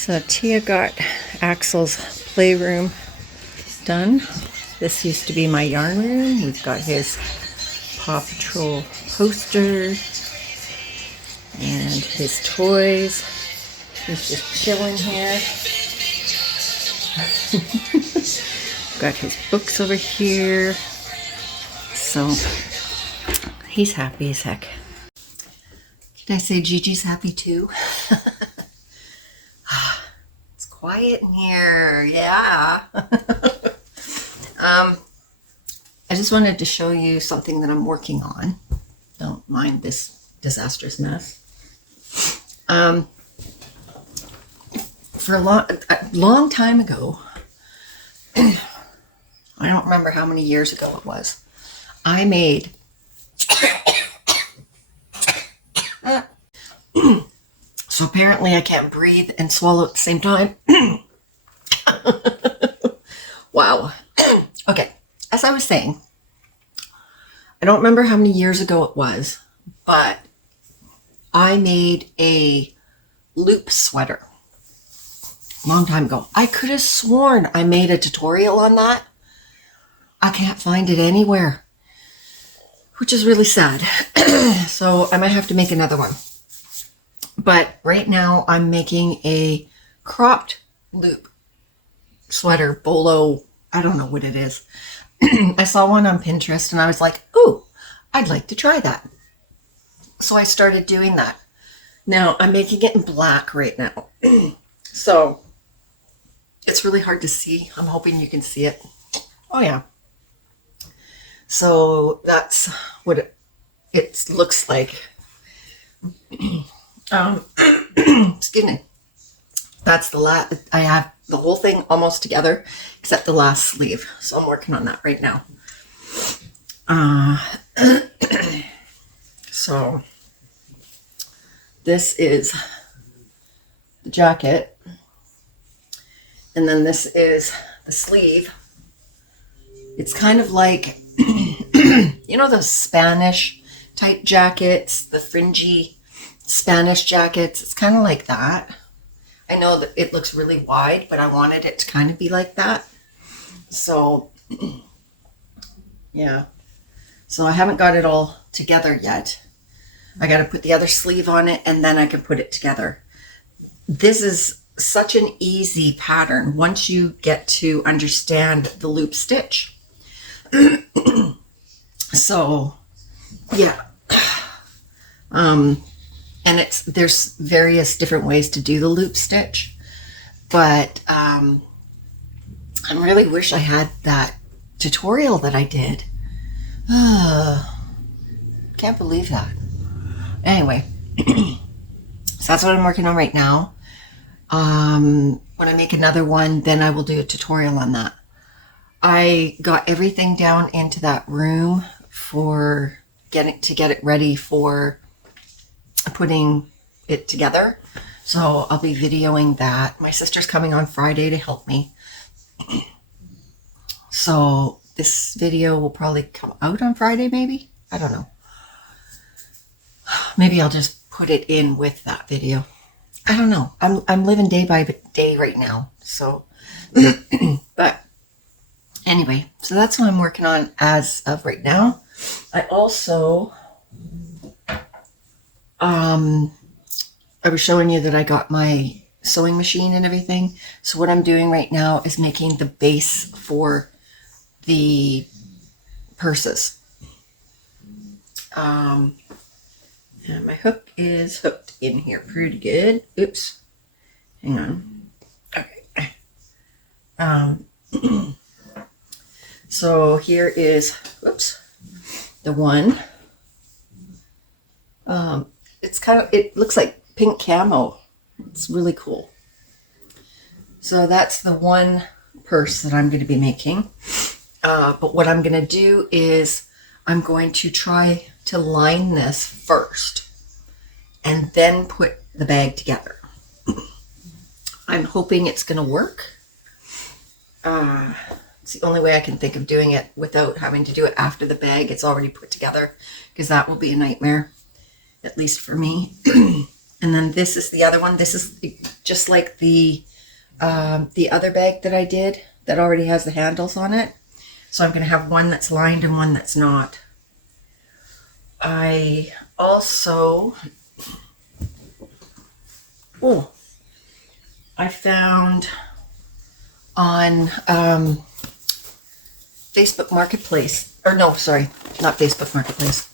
So Tia got Axel's playroom done. This used to be my yarn room. We've got his Paw Patrol poster and his toys. He's just chilling here. Got his books over here. So he's happy as heck. Can I say Gigi's happy too? It's quiet in here, yeah. I just wanted to show you something that I'm working on. Don't mind this disastrous mess. For a long time ago, I don't remember how many years ago it was, I made so apparently I can't breathe and swallow at the same time. Wow. Okay, as I was saying, I don't remember how many years ago it was, but I made a loop sweater a long time ago. I could have sworn I made a tutorial on that. I can't find it anywhere, which is really sad. So I might have to make another one. But right now I'm making a cropped loop sweater, bolo, I don't know what it is. I saw one on Pinterest and I was like, ooh, I'd like to try that. So I started doing that. Now I'm making it in black right now. So it's really hard to see. I'm hoping you can see it. Oh yeah. So that's what it looks like. Excuse me. That's the last. I have the whole thing almost together except the last sleeve. So I'm working on that right now. So this is the jacket. And then this is the sleeve. It's kind of like, you know, those Spanish type jackets, the fringy Spanish jackets. It's kind of like that. I know that it looks really wide, but I wanted it to kind of be like that. So, yeah. So I haven't got it all together yet. I got to put the other sleeve on it and then I can put it together. This is such an easy pattern once you get to understand the loop stitch. So, yeah. And there's various different ways to do the loop stitch, but I really wish I had that tutorial that I did. Can't believe that. Anyway, so that's what I'm working on right now. When I make another one, then I will do a tutorial on that. I got everything down into that room for get it ready for putting it together. So I'll be videoing that. My sister's coming on Friday to help me. So this video will probably come out on Friday, maybe? I don't know. Maybe I'll just put it in with that video. I don't know. I'm living day by day right now. So, but anyway, so that's what I'm working on as of right now. I also, I was showing you that I got my sewing machine and everything. So what I'm doing right now is making the base for the purses. And my hook is hooked in here pretty good. Oops. Hang on. Okay. So here is, whoops, the one. It looks like pink camo. It's really cool. So that's the one purse that I'm going to be making. But what I'm going to do is I'm going to try to line this first and then put the bag together. I'm hoping it's going to work. It's the only way I can think of doing it without having to do it after the bag it's already put together, because that will be a nightmare, at least for me. And then this is the other one. This is just like the other bag that I did that already has the handles on it. So I'm going to have one that's lined and one that's not. I also, I found on Facebook Marketplace, or no, sorry, not Facebook Marketplace.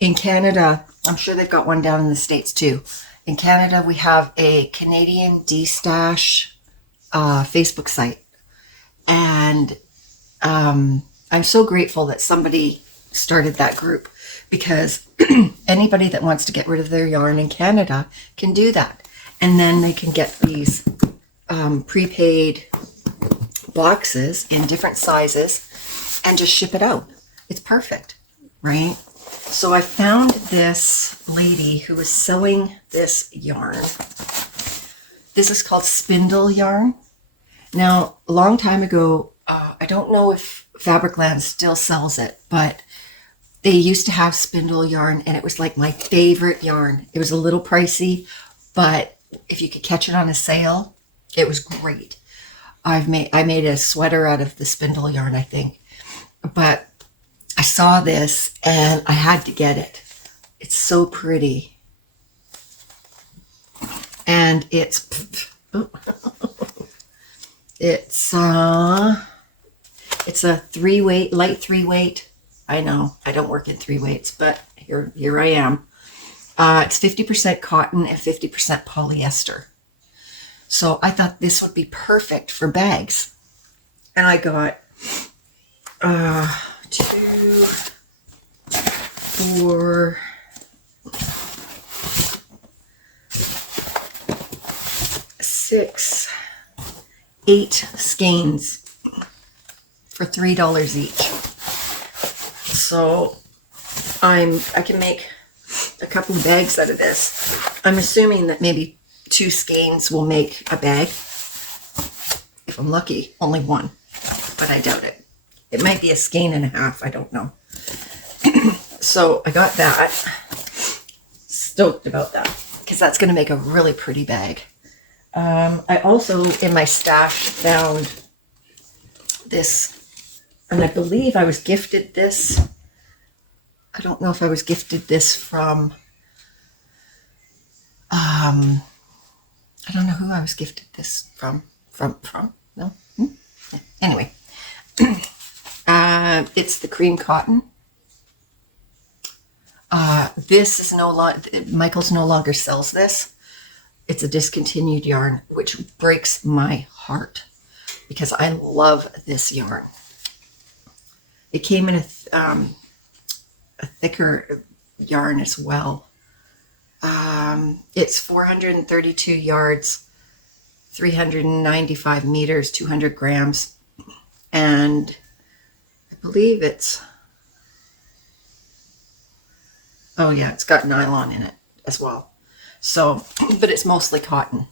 In Canada, I'm sure they've got one down in the States too. In Canada, we have a Canadian D-Stash Facebook site. And I'm so grateful that somebody started that group, because anybody that wants to get rid of their yarn in Canada can do that. And then they can get these prepaid boxes in different sizes and just ship it out. It's perfect, right? So I found this lady who was selling this yarn. This is called spindle yarn. Now, a long time ago, I don't know if Fabricland still sells it, but they used to have spindle yarn, and it was like my favorite yarn. It was a little pricey, but if you could catch it on a sale, it was great. I made a sweater out of the spindle yarn, I think. But I saw this and I had to get it. It's so pretty. And it's a 3-weight, light 3-weight. I know I don't work in 3 weights, but here I am. It's 50% cotton and 50% polyester. So I thought this would be perfect for bags. And I got 2, 4, 6, 8 skeins for $3 each. So I can make a couple of bags out of this. I'm assuming that maybe 2 skeins will make a bag. If I'm lucky, only 1, but I doubt it. It might be a skein and a half, I don't know. So I got that. Stoked about that, because that's going to make a really pretty bag. I also, in my stash, found this, and I believe I was gifted this. I don't know if I was gifted this from, I don't know who I was gifted this from. No? Yeah. Anyway. It's the cream cotton. This is no longer, Michaels no longer sells this. It's a discontinued yarn, which breaks my heart, because I love this yarn. It came in a thicker yarn as well. It's 432 yards, 395 meters, 200 grams. And I believe it's, oh yeah, it's got nylon in it as well. So, but it's mostly cotton.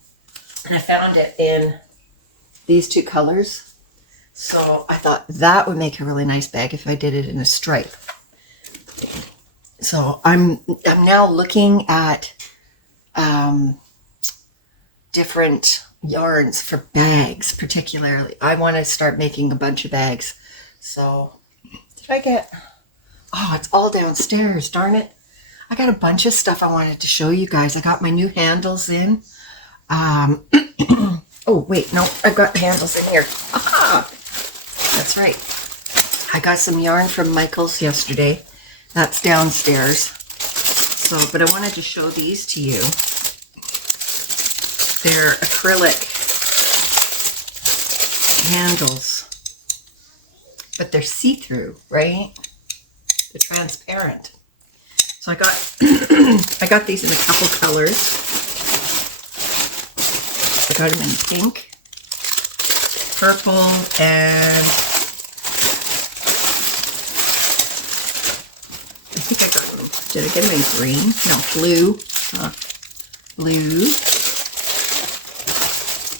And I found it in these 2 colors. So I thought that would make a really nice bag if I did it in a stripe. So I'm now looking at different yarns for bags, particularly. I want to start making a bunch of bags. So did I get, oh, it's all downstairs, darn it. I got a bunch of stuff I wanted to show you guys. I got my new handles in. Oh wait, no, I've got handles in here. Aha! That's right. I got some yarn from Michaels yesterday. That's downstairs. So, but I wanted to show these to you. They're acrylic handles, but they're see-through, right? They're transparent. So I got I got these in a couple colors. I got them in pink, purple, and I think I got them. Did I get them in green? No, blue. Blue.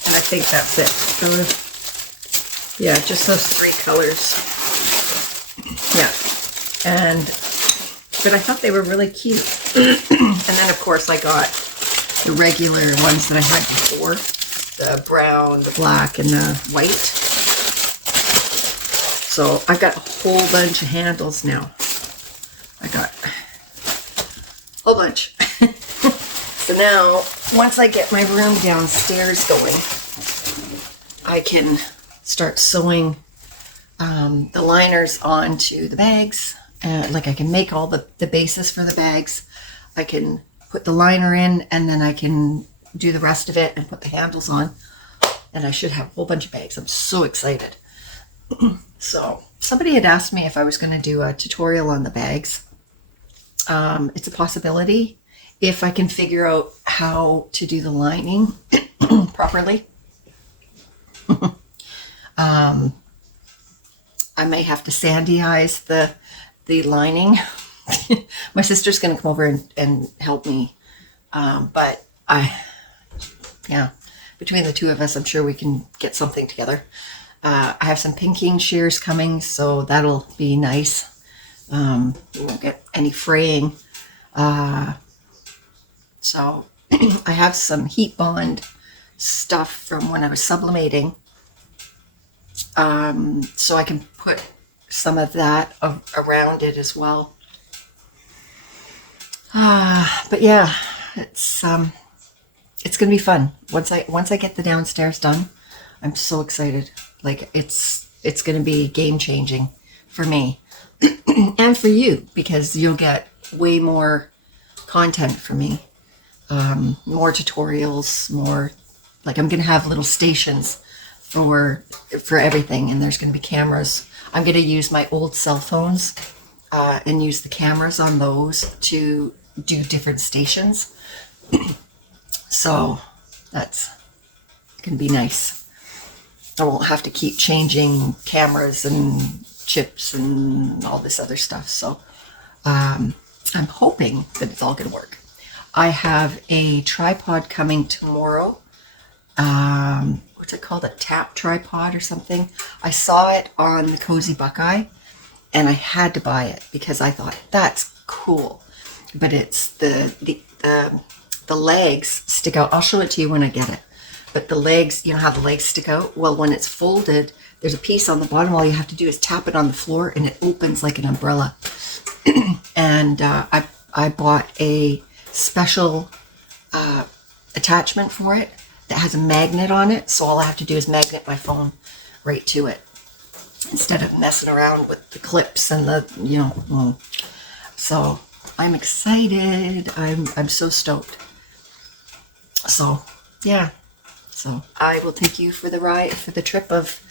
And I think that's it. So, yeah, just those 3 colors. Yeah. But I thought they were really cute. And then, of course, I got the regular ones that I had before, the brown, the black, and the white. So I've got a whole bunch of handles now. I got a whole bunch. So now, once I get my room downstairs going, I can start sewing the liners onto the bags. Like I can make all the bases for the bags. I can put the liner in, and then I can do the rest of it and put the handles on. And I should have a whole bunch of bags. I'm so excited. So somebody had asked me if I was going to do a tutorial on the bags. It's a possibility if I can figure out how to do the lining properly. I may have to sandy eyes the lining. My sister's going to come over and help me. But between the two of us, I'm sure we can get something together. I have some pinking shears coming, so that'll be nice. You won't get any fraying. So I have some heat bond stuff from when I was sublimating. So I can put some of that around it as well. But yeah, it's gonna be fun. Once I get the downstairs done, I'm so excited. Like it's gonna be game changing for me and for you, because you'll get way more content from me, more tutorials, more, like I'm gonna have little stations for everything, and there's gonna be cameras. I'm gonna use my old cell phones and use the cameras on those to do different stations. So that's gonna be nice. I won't have to keep changing cameras and chips and all this other stuff. So I'm hoping that it's all gonna work. I have a tripod coming tomorrow. What's it called? A tap tripod or something. I saw it on the Cozy Buckeye and I had to buy it because I thought that's cool. But it's the legs stick out. I'll show it to you when I get it. But the legs, you know how the legs stick out? Well, when it's folded, there's a piece on the bottom. All you have to do is tap it on the floor and it opens like an umbrella. And I bought a special attachment for it that has a magnet on it. So all I have to do is magnet my phone right to it instead of messing around with the clips and the, So I'm excited. I'm so stoked. So yeah. So I will take you for the ride, for the trip of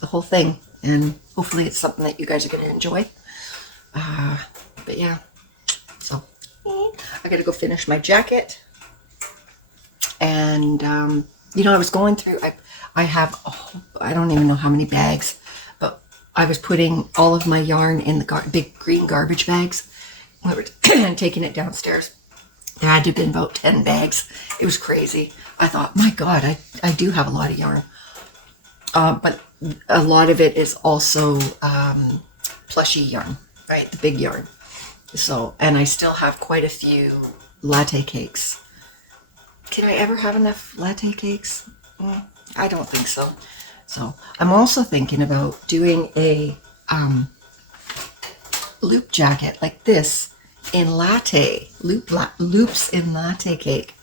the whole thing, and hopefully it's something that you guys are going to enjoy. But yeah, so I got to go finish my jacket. And I was going through. I have I don't even know how many bags, but I was putting all of my yarn in the big green garbage bags. We were taking it downstairs. There had to have been about 10 bags. It was crazy. I thought, my God, I do have a lot of yarn. But a lot of it is also plushy yarn, right? The big yarn. So, and I still have quite a few latte cakes. Can I ever have enough latte cakes? I don't think so. So I'm also thinking about doing a loop jacket like this in latte, loops in latte cake.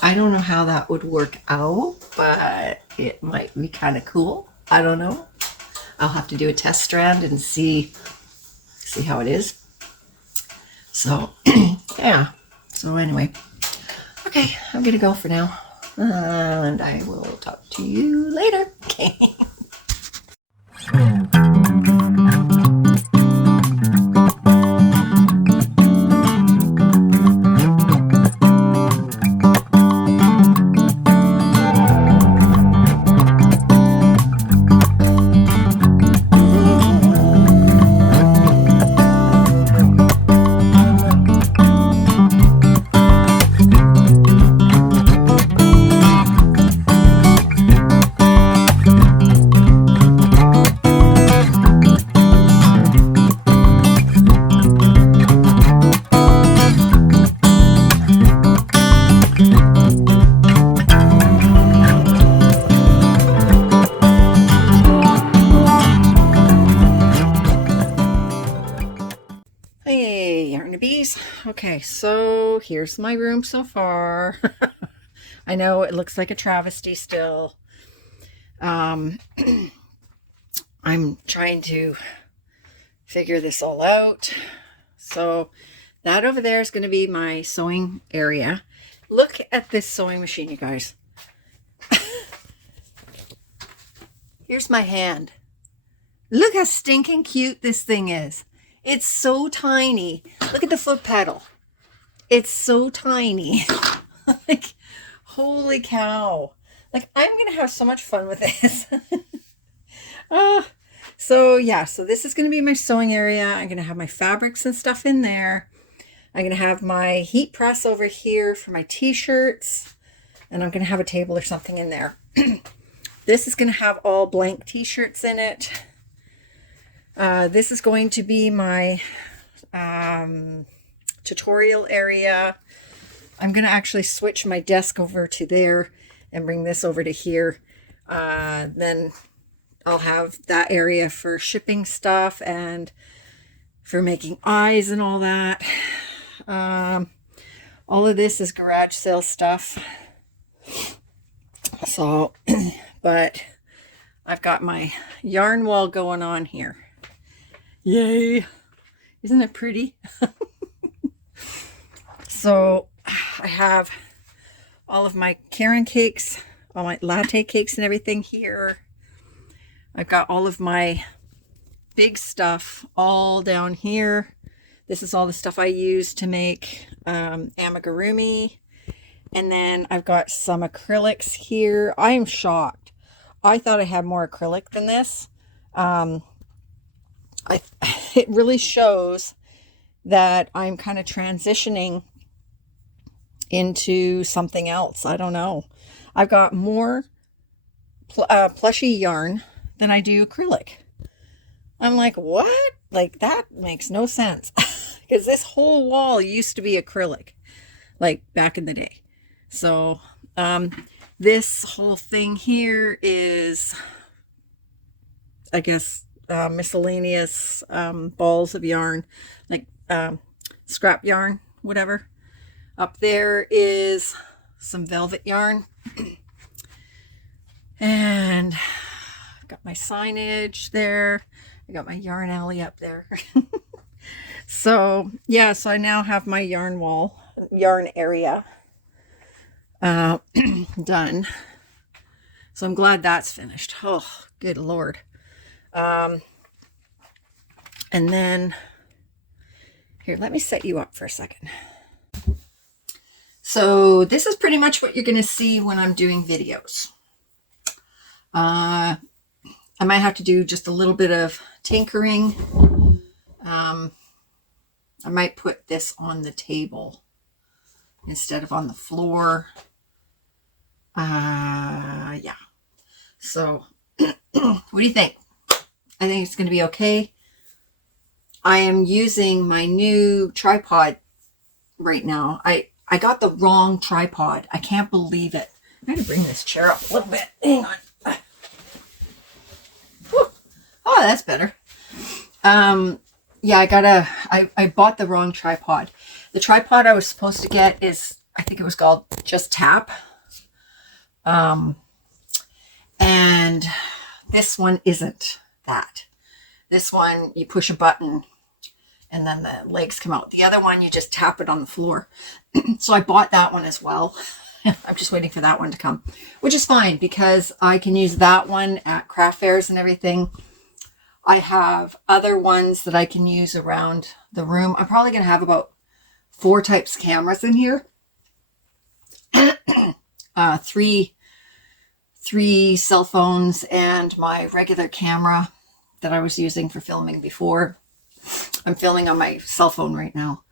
I don't know how that would work out, but it might be kind of cool. I don't know. I'll have to do a test strand and see how it is. So yeah. So anyway, okay, I'm gonna go for now, and I will talk to you later. Okay. Hey, Yarnabees. Okay, so here's my room so far. I know it looks like a travesty still. I'm trying to figure this all out. So that over there is going to be my sewing area. Look at this sewing machine, you guys. Here's my hand. Look how stinking cute this thing is. It's so tiny. Look at the foot pedal. It's so tiny. Like, holy cow. Like, I'm going to have so much fun with this. So this is going to be my sewing area. I'm going to have my fabrics and stuff in there. I'm going to have my heat press over here for my t-shirts. And I'm going to have a table or something in there. This is going to have all blank t-shirts in it. This is going to be my tutorial area. I'm going to actually switch my desk over to there and bring this over to here. Then I'll have that area for shipping stuff and for making eyes and all that. All of this is garage sale stuff. So, but I've got my yarn wall going on here. Yay! Isn't it pretty? So I have all of my Karen cakes, all my latte cakes and everything here. I've got all of my big stuff all down here. This is all the stuff I use to make amigurumi. And then I've got some acrylics here. I am shocked. I thought I had more acrylic than this. It really shows that I'm kind of transitioning into something else. I don't know. I've got more plushy yarn than I do acrylic. I'm like, what? Like, that makes no sense. Because this whole wall used to be acrylic, like back in the day. So this whole thing here is, I guess, miscellaneous balls of yarn, like scrap yarn, whatever. Up there is some velvet yarn. And I've got my signage there. I got my yarn alley up there. So yeah, so I now have my yarn wall, yarn area done. So I'm glad that's finished. Oh, good Lord. And then here, let me set you up for a second. So this is pretty much what you're going to see when I'm doing videos. I might have to do just a little bit of tinkering. I might put this on the table instead of on the floor. Yeah. So what do you think? I think it's going to be okay. I am using my new tripod right now. I got the wrong tripod. I can't believe it. I'm going to bring this chair up a little bit. Hang on. Whew. Oh, that's better. Yeah, I bought the wrong tripod. The tripod I was supposed to get is, I think it was called Just Tap. And this one isn't that. This one, you push a button and then the legs come out. The other one, you just tap it on the floor. So I bought that one as well. I'm just waiting for that one to come, which is fine because I can use that one at craft fairs and everything. I have other ones that I can use around the room. I'm probably going to have about 4 types of cameras in here. Three cell phones and my regular camera that I was using for filming before. I'm filming on my cell phone right now.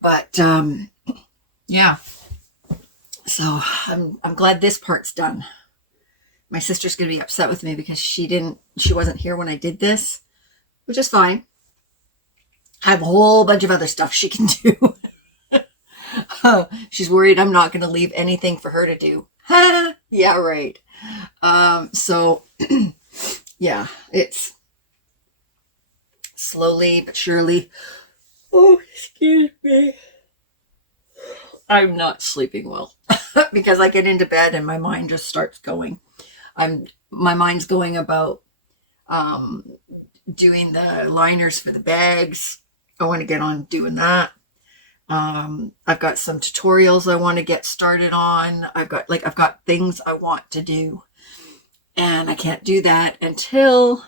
But yeah. So I'm glad this part's done. My sister's going to be upset with me because she wasn't here when I did this, which is fine. I have a whole bunch of other stuff she can do. She's worried I'm not going to leave anything for her to do. Yeah, right. So yeah, it's slowly but surely. Oh, I'm not sleeping well because I get into bed and my mind just starts going. My mind's going about doing the liners for the bags. I want to get on doing that. I've got some tutorials I want to get started on. I've got things I want to do, and I can't do that until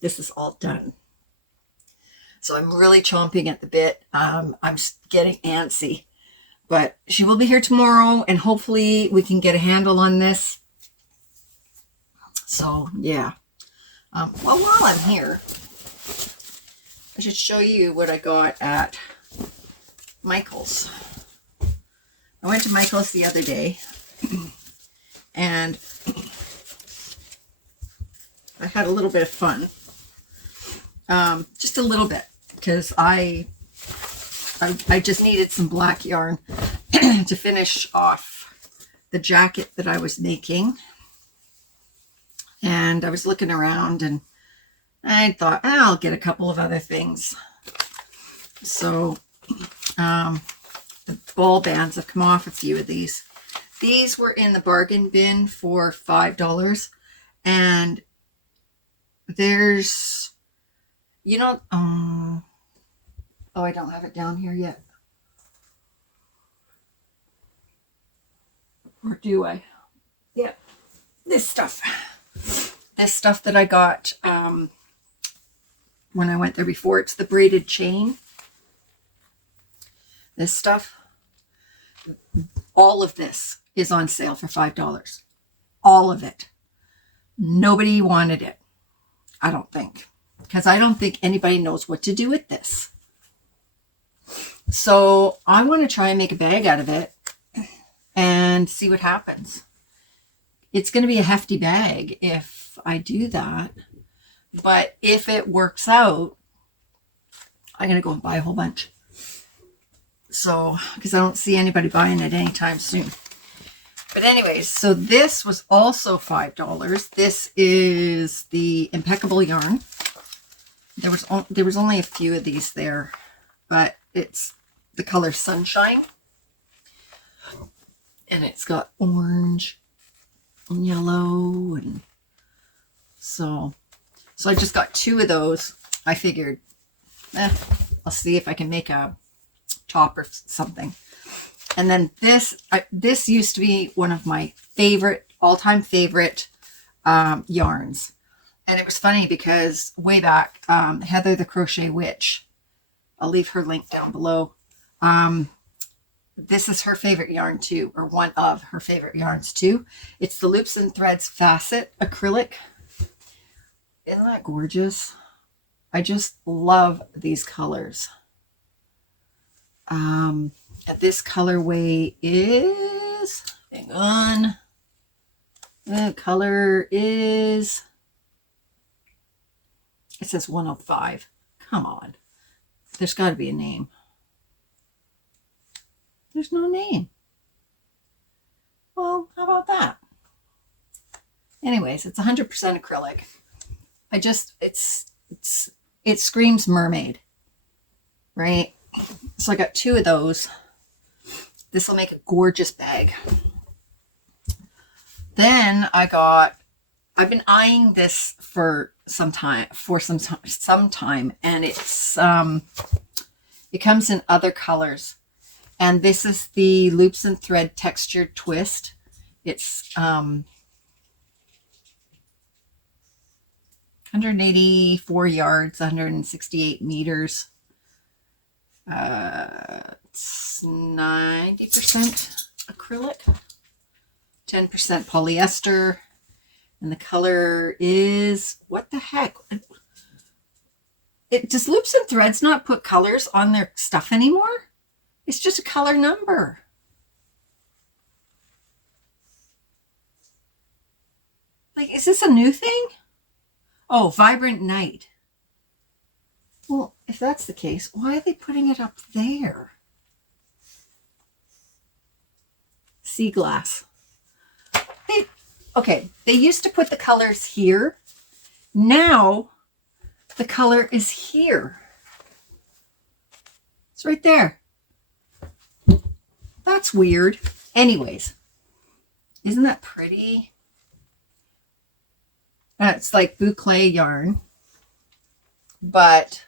this is all done. So I'm really chomping at the bit. I'm getting antsy, but she will be here tomorrow, and hopefully we can get a handle on this. So yeah. Well, while I'm here, I should show you what I got at Michael's. I went to Michael's the other day and I had a little bit of fun. Just a little bit, because I just needed some black yarn to finish off the jacket that I was making. And I was looking around and I thought, I'll get a couple of other things. So the ball bands have come off a few of these. These were in the bargain bin for $5. And there's, oh, I don't have it down here yet. Or do I? Yeah, this stuff that I got when I went there before. It's the braided chain. This stuff, all of this is on sale for $5. All of it. Nobody wanted it, I don't think, because I don't think anybody knows what to do with this. So I want to try and make a bag out of it and see what happens. It's going to be a hefty bag if I do that. But if it works out, I'm going to go and buy a whole bunch. So, because I don't see anybody buying it anytime soon. But anyways, so this was also $5. This is the Impeccable yarn. There was only a few of these there, but it's the color Sunshine. And it's got orange and yellow, and so I just got 2 of those. I figured, I'll see if I can make a top or something. And then this used to be one of my all-time favorite yarns. And it was funny because way back, Heather the Crochet Witch, I'll leave her link down below. This is her favorite yarn too, or one of her favorite yarns too. It's the Loops and Threads Facet Acrylic. Isn't that gorgeous? I just love these colors. This colorway is, hang on, the color is, it says 105. Come on. There's got to be a name. There's no name. Well, how about that? Anyways, it's 100% acrylic. It screams mermaid, right? So I got 2 of those. This will make a gorgeous bag. Then I've been eyeing this for some time, and it comes in other colors. And this is the Loops and Thread Textured Twist. It's 184 yards, 168 meters. It's 90% acrylic, 10% polyester, and the color is, what the heck? Does Loops and Threads not put colors on their stuff anymore? It's just a color number. Like, is this a new thing? Oh, Vibrant Night. Well, if that's the case, why are they putting it up there? Sea glass. They used to put the colors here. Now, the color is here. It's right there. The that's weird. Anyways, isn't that pretty? It's like boucle yarn, but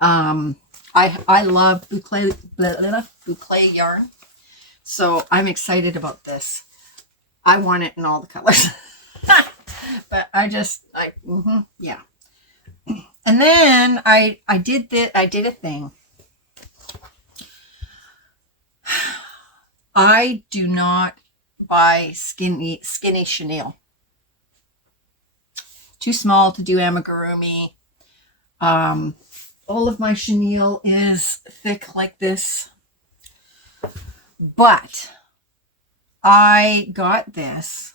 I love boucle yarn, so I'm excited about this. I want it in all the colors. But yeah. And then I did a thing. I do not buy skinny chenille. Too small to do amigurumi. All of my chenille is thick like this. But I got this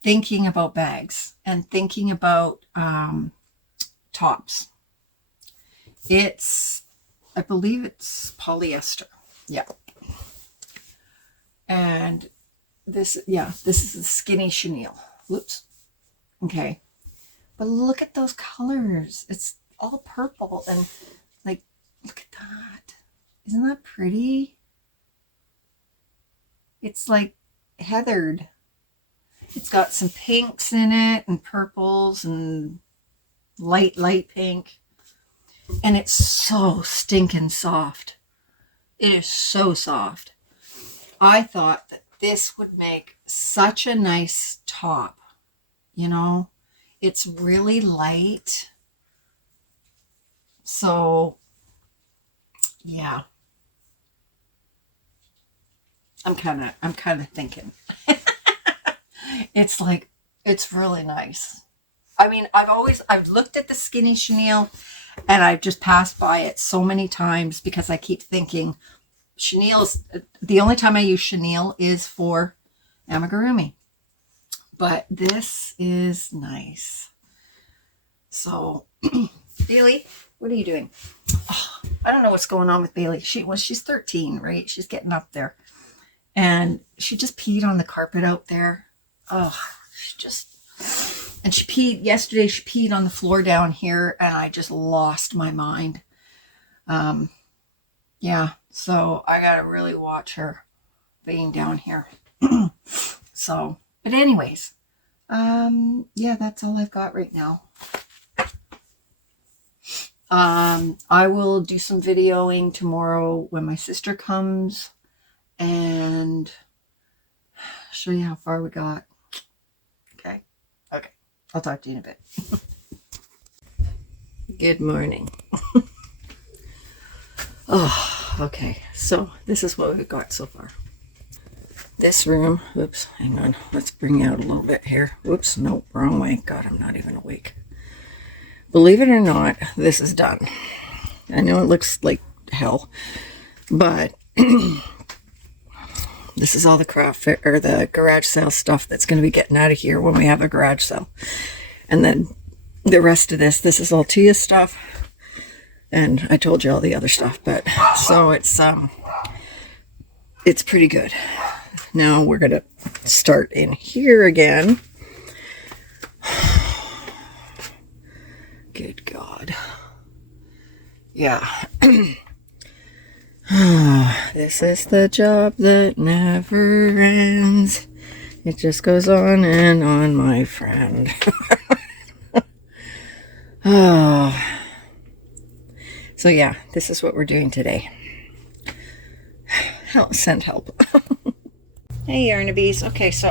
thinking about bags and thinking about tops. I believe it's polyester. Yeah. And this is the skinny chenille. Whoops. Okay. But look at those colors. It's all purple and like, look at that. Isn't that pretty? It's like heathered. It's got some pinks in it and purples and light pink. And it's so stinking soft. It is so soft. I thought that this would make such a nice top. You know, it's really light. So, yeah. I'm kind of thinking. It's like, it's really nice. I mean, I've looked at the skinny chenille and I've just passed by it so many times because I keep thinking chenille's, the only time I use chenille is for amigurumi. But this is nice. So, Bailey, what are you doing? Oh, I don't know what's going on with Bailey. She's 13, right? She's getting up there. And she just peed on the carpet out there. Oh, and she peed yesterday. She peed on the floor down here, and I just lost my mind. Yeah, so I gotta really watch her being down here. So, but anyways, yeah, that's all I've got right now. I will do some videoing tomorrow when my sister comes and show you how far we got. Okay. I'll talk to you in a bit. Good morning. Oh, okay. So this is what we've got so far. This room, whoops, hang on. Let's bring out a little bit here. Whoops, nope, wrong way. God, I'm not even awake. Believe it or not, this is done. I know it looks like hell, but this is all the craft fair or the garage sale stuff that's going to be getting out of here when we have a garage sale. And then the rest of this is all Tia's stuff. And I told you all the other stuff, but so it's pretty good. Now we're going to start in here again. Good God. Yeah. This is the job that never ends. It just goes on and on, my friend. Oh. So yeah, this is what we're doing today. Send help. Hey, Yarnabees. Okay, so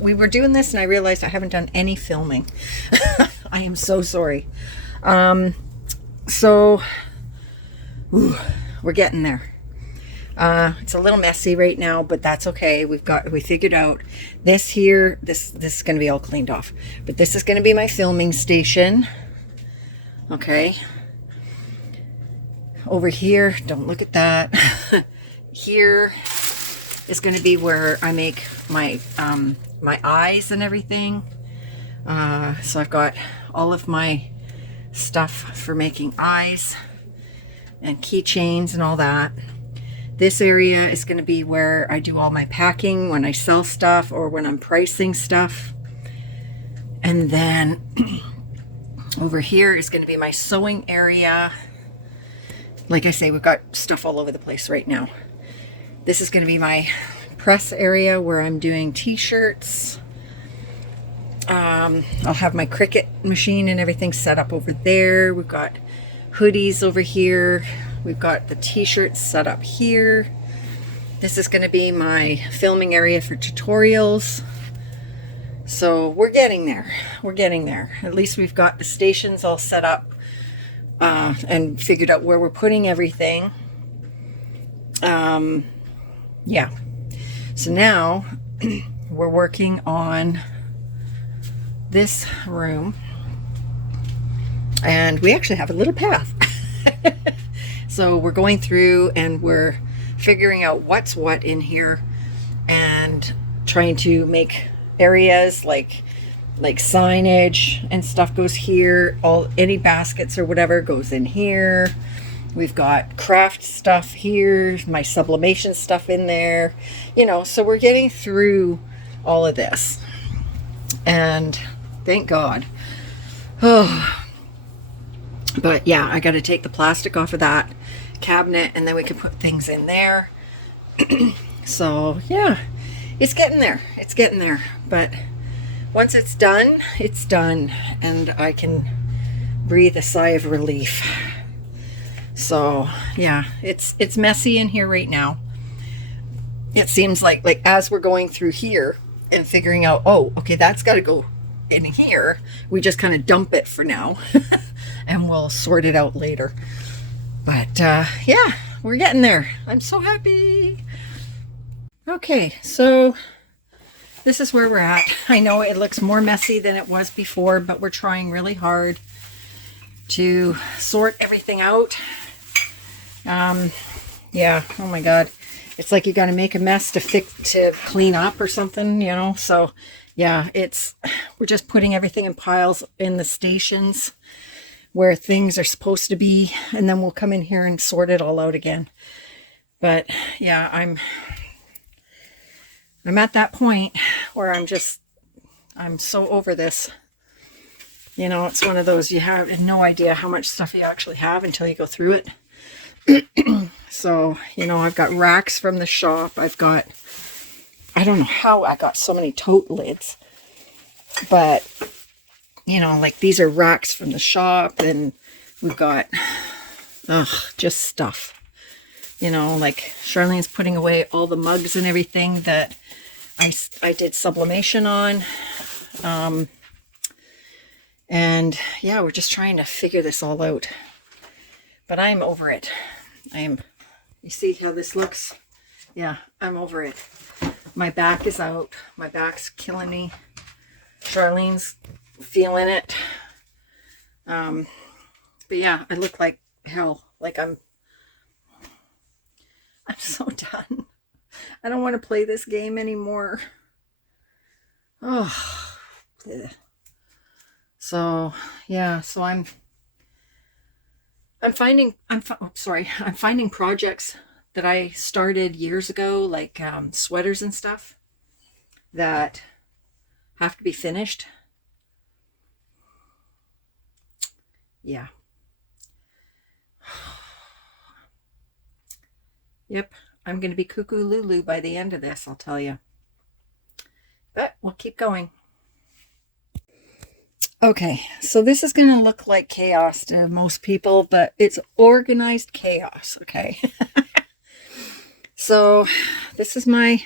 we were doing this and I realized I haven't done any filming. I am so sorry. We're getting there. It's a little messy right now, but that's okay. We figured out this here. This is going to be all cleaned off, but this is going to be my filming station. Okay. Over here, don't look at that. Here is going to be where I make my my eyes and everything. So I've got all of my stuff for making eyes and keychains and all that. This area is going to be where I do all my packing when I sell stuff or when I'm pricing stuff. And then over here is going to be my sewing area. Like I say, we've got stuff all over the place right now. This is going to be my press area where I'm doing t-shirts. I'll have my Cricut machine and everything set up over there. We've got hoodies over here. We've got the t-shirts set up here. This is going to be my filming area for tutorials. So we're getting there. We're getting there. At least we've got the stations all set up and figured out where we're putting everything. Yeah. So now we're working on this room, and we actually have a little path. So we're going through and we're figuring out what's what in here and trying to make areas like signage and stuff goes here. Any baskets or whatever goes in here. We've got craft stuff here, my sublimation stuff in there, you know, so we're getting through all of this, and thank God. Oh, but yeah, I got to take the plastic off of that cabinet, and then we can put things in there. So yeah, it's getting there. It's getting there. But once it's done, and I can breathe a sigh of relief. So yeah, it's messy in here right now. It seems like as we're going through here and figuring out, oh, okay, that's got to go in here, we just kind of dump it for now and we'll sort it out later. But yeah, we're getting there. I'm so happy. Okay, so this is where we're at. I know it looks more messy than it was before, but we're trying really hard to sort everything out. Yeah, oh my God. It's like you got to make a mess to clean up or something, you know? So yeah, we're just putting everything in piles in the stations where things are supposed to be, and then we'll come in here and sort it all out again. But yeah, I'm at that point where I'm so over this. You know, it's one of those, you have no idea how much stuff you actually have until you go through it. So, you know, I've got racks from the shop. I don't know how I got so many tote lids, but you know, like these are racks from the shop, and we've got, just stuff, you know, like Charlene's putting away all the mugs and everything that I did sublimation on. And yeah, we're just trying to figure this all out, but I'm over it. You see how this looks? Yeah, I'm over it. My back is out. My back's killing me. Charlene's feeling it. But yeah, I look like hell. Like I'm so done. I don't want to play this game anymore. Oh. Ugh. So yeah, so I'm finding projects that I started years ago, like sweaters and stuff that have to be finished. Yeah. Yep, I'm going to be cuckoo Lulu by the end of this, I'll tell you. But we'll keep going. Okay, so this is going to look like chaos to most people, but it's organized chaos, okay? So this is my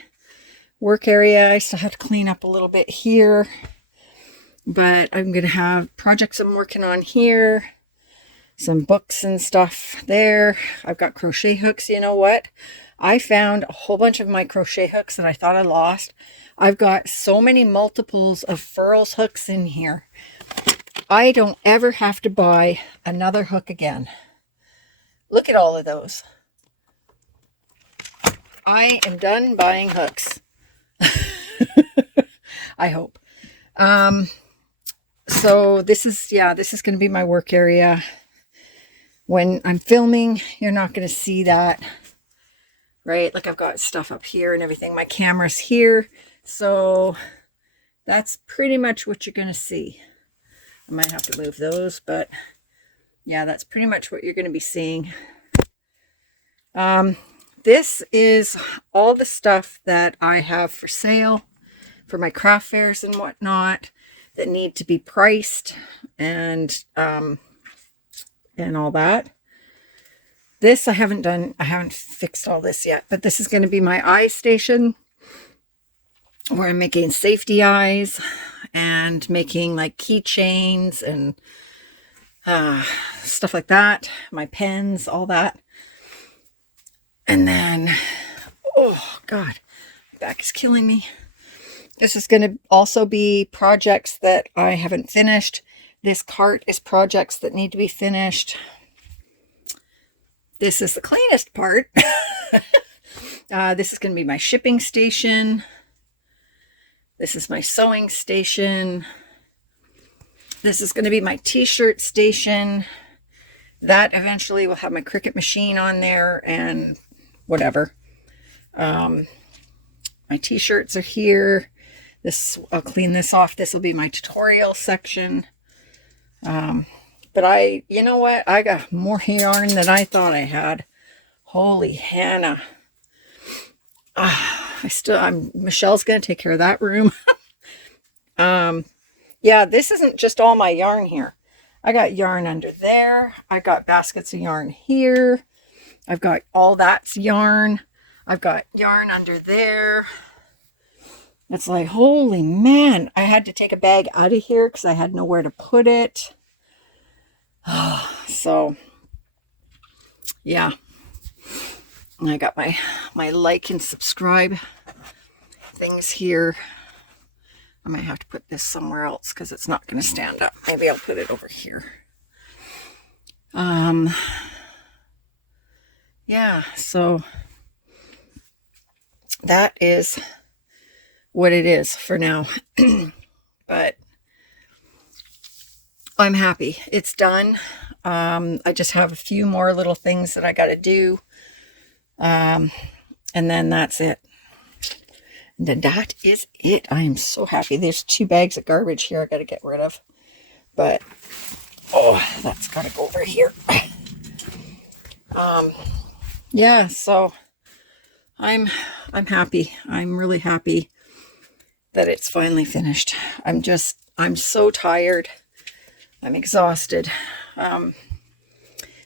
work area. I still have to clean up a little bit here, but I'm going to have projects I'm working on here, some books and stuff there. I've got crochet hooks. You know what? I found a whole bunch of my crochet hooks that I thought I lost. I've got so many multiples of furls hooks in here. I don't ever have to buy another hook again. Look at all of those. I am done buying hooks. I hope. So this is going to be my work area. When I'm filming, you're not going to see that, right? Like I've got stuff up here and everything. My camera's here. So that's pretty much what you're going to see. I might have to move those, but yeah, that's pretty much what you're going to be seeing. this is all the stuff that I have for sale for my craft fairs and whatnot that need to be priced and all that. This I haven't fixed all this yet, but this is going to be my eye station where I'm making safety eyes and making like keychains and stuff like that, my pens, all that. And then, oh God, my back is killing me. This is going to also be projects that I haven't finished. This cart is projects that need to be finished. This is the cleanest part. This is going to be my shipping station. This is my sewing station. This is going to be my t-shirt station. That eventually will have my Cricut machine on there and whatever. My t-shirts are here. I'll clean this off. This will be my tutorial section. But you know what? I got more yarn than I thought I had. Holy Hannah. Michelle's going to take care of that room. Yeah, this isn't just all my yarn here. I got yarn under there. I got baskets of yarn here. I've got all that's yarn. I've got yarn under there. It's like, holy man. I had to take a bag out of here because I had nowhere to put it. So, yeah. And I got my like and subscribe things here. I might have to put this somewhere else because it's not going to stand up. Maybe I'll put it over here. Yeah, so that is what it is for now. But I'm happy. It's done. I just have a few more little things that I got to do. And then that's it. And then that is it. I am so happy. There's 2 bags of garbage here I got to get rid of. But, oh, that's got to go over here. Yeah, so I'm happy. I'm really happy that it's finally finished. I'm so tired. I'm exhausted.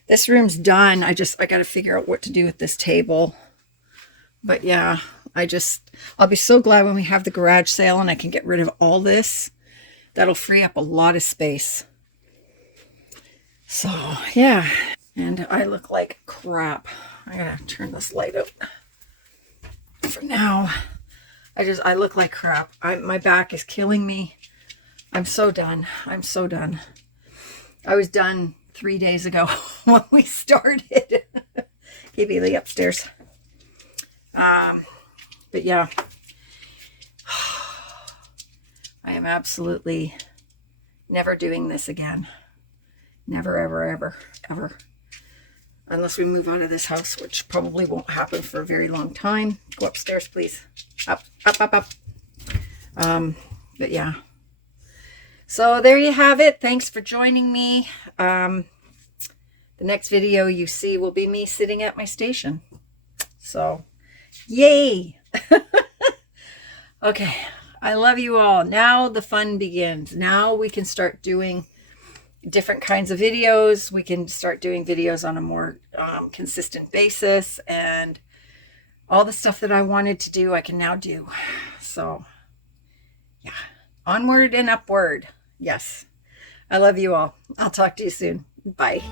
This room's done. I got to figure out what to do with this table. But yeah, I'll be so glad when we have the garage sale and I can get rid of all this. That'll free up a lot of space. So yeah, and I look like crap. I gotta turn this light out for now. I look like crap. My back is killing me. I'm so done. I'm so done. I was done 3 days ago when we started. Hey, Bailey, upstairs. But yeah, I am absolutely never doing this again. Never, ever, ever, ever. Unless we move out of this house, which probably won't happen for a very long time. Go upstairs, please. Up, up, up, up. But yeah. So there you have it. Thanks for joining me. The next video you see will be me sitting at my station. So, yay! Okay, I love you all. Now the fun begins. Now we can start doing different kinds of videos. We can start doing videos on a more consistent basis, and all the stuff that I wanted to do, I can now do. So, yeah, onward and upward. Yes, I love you all. I'll talk to you soon. Bye.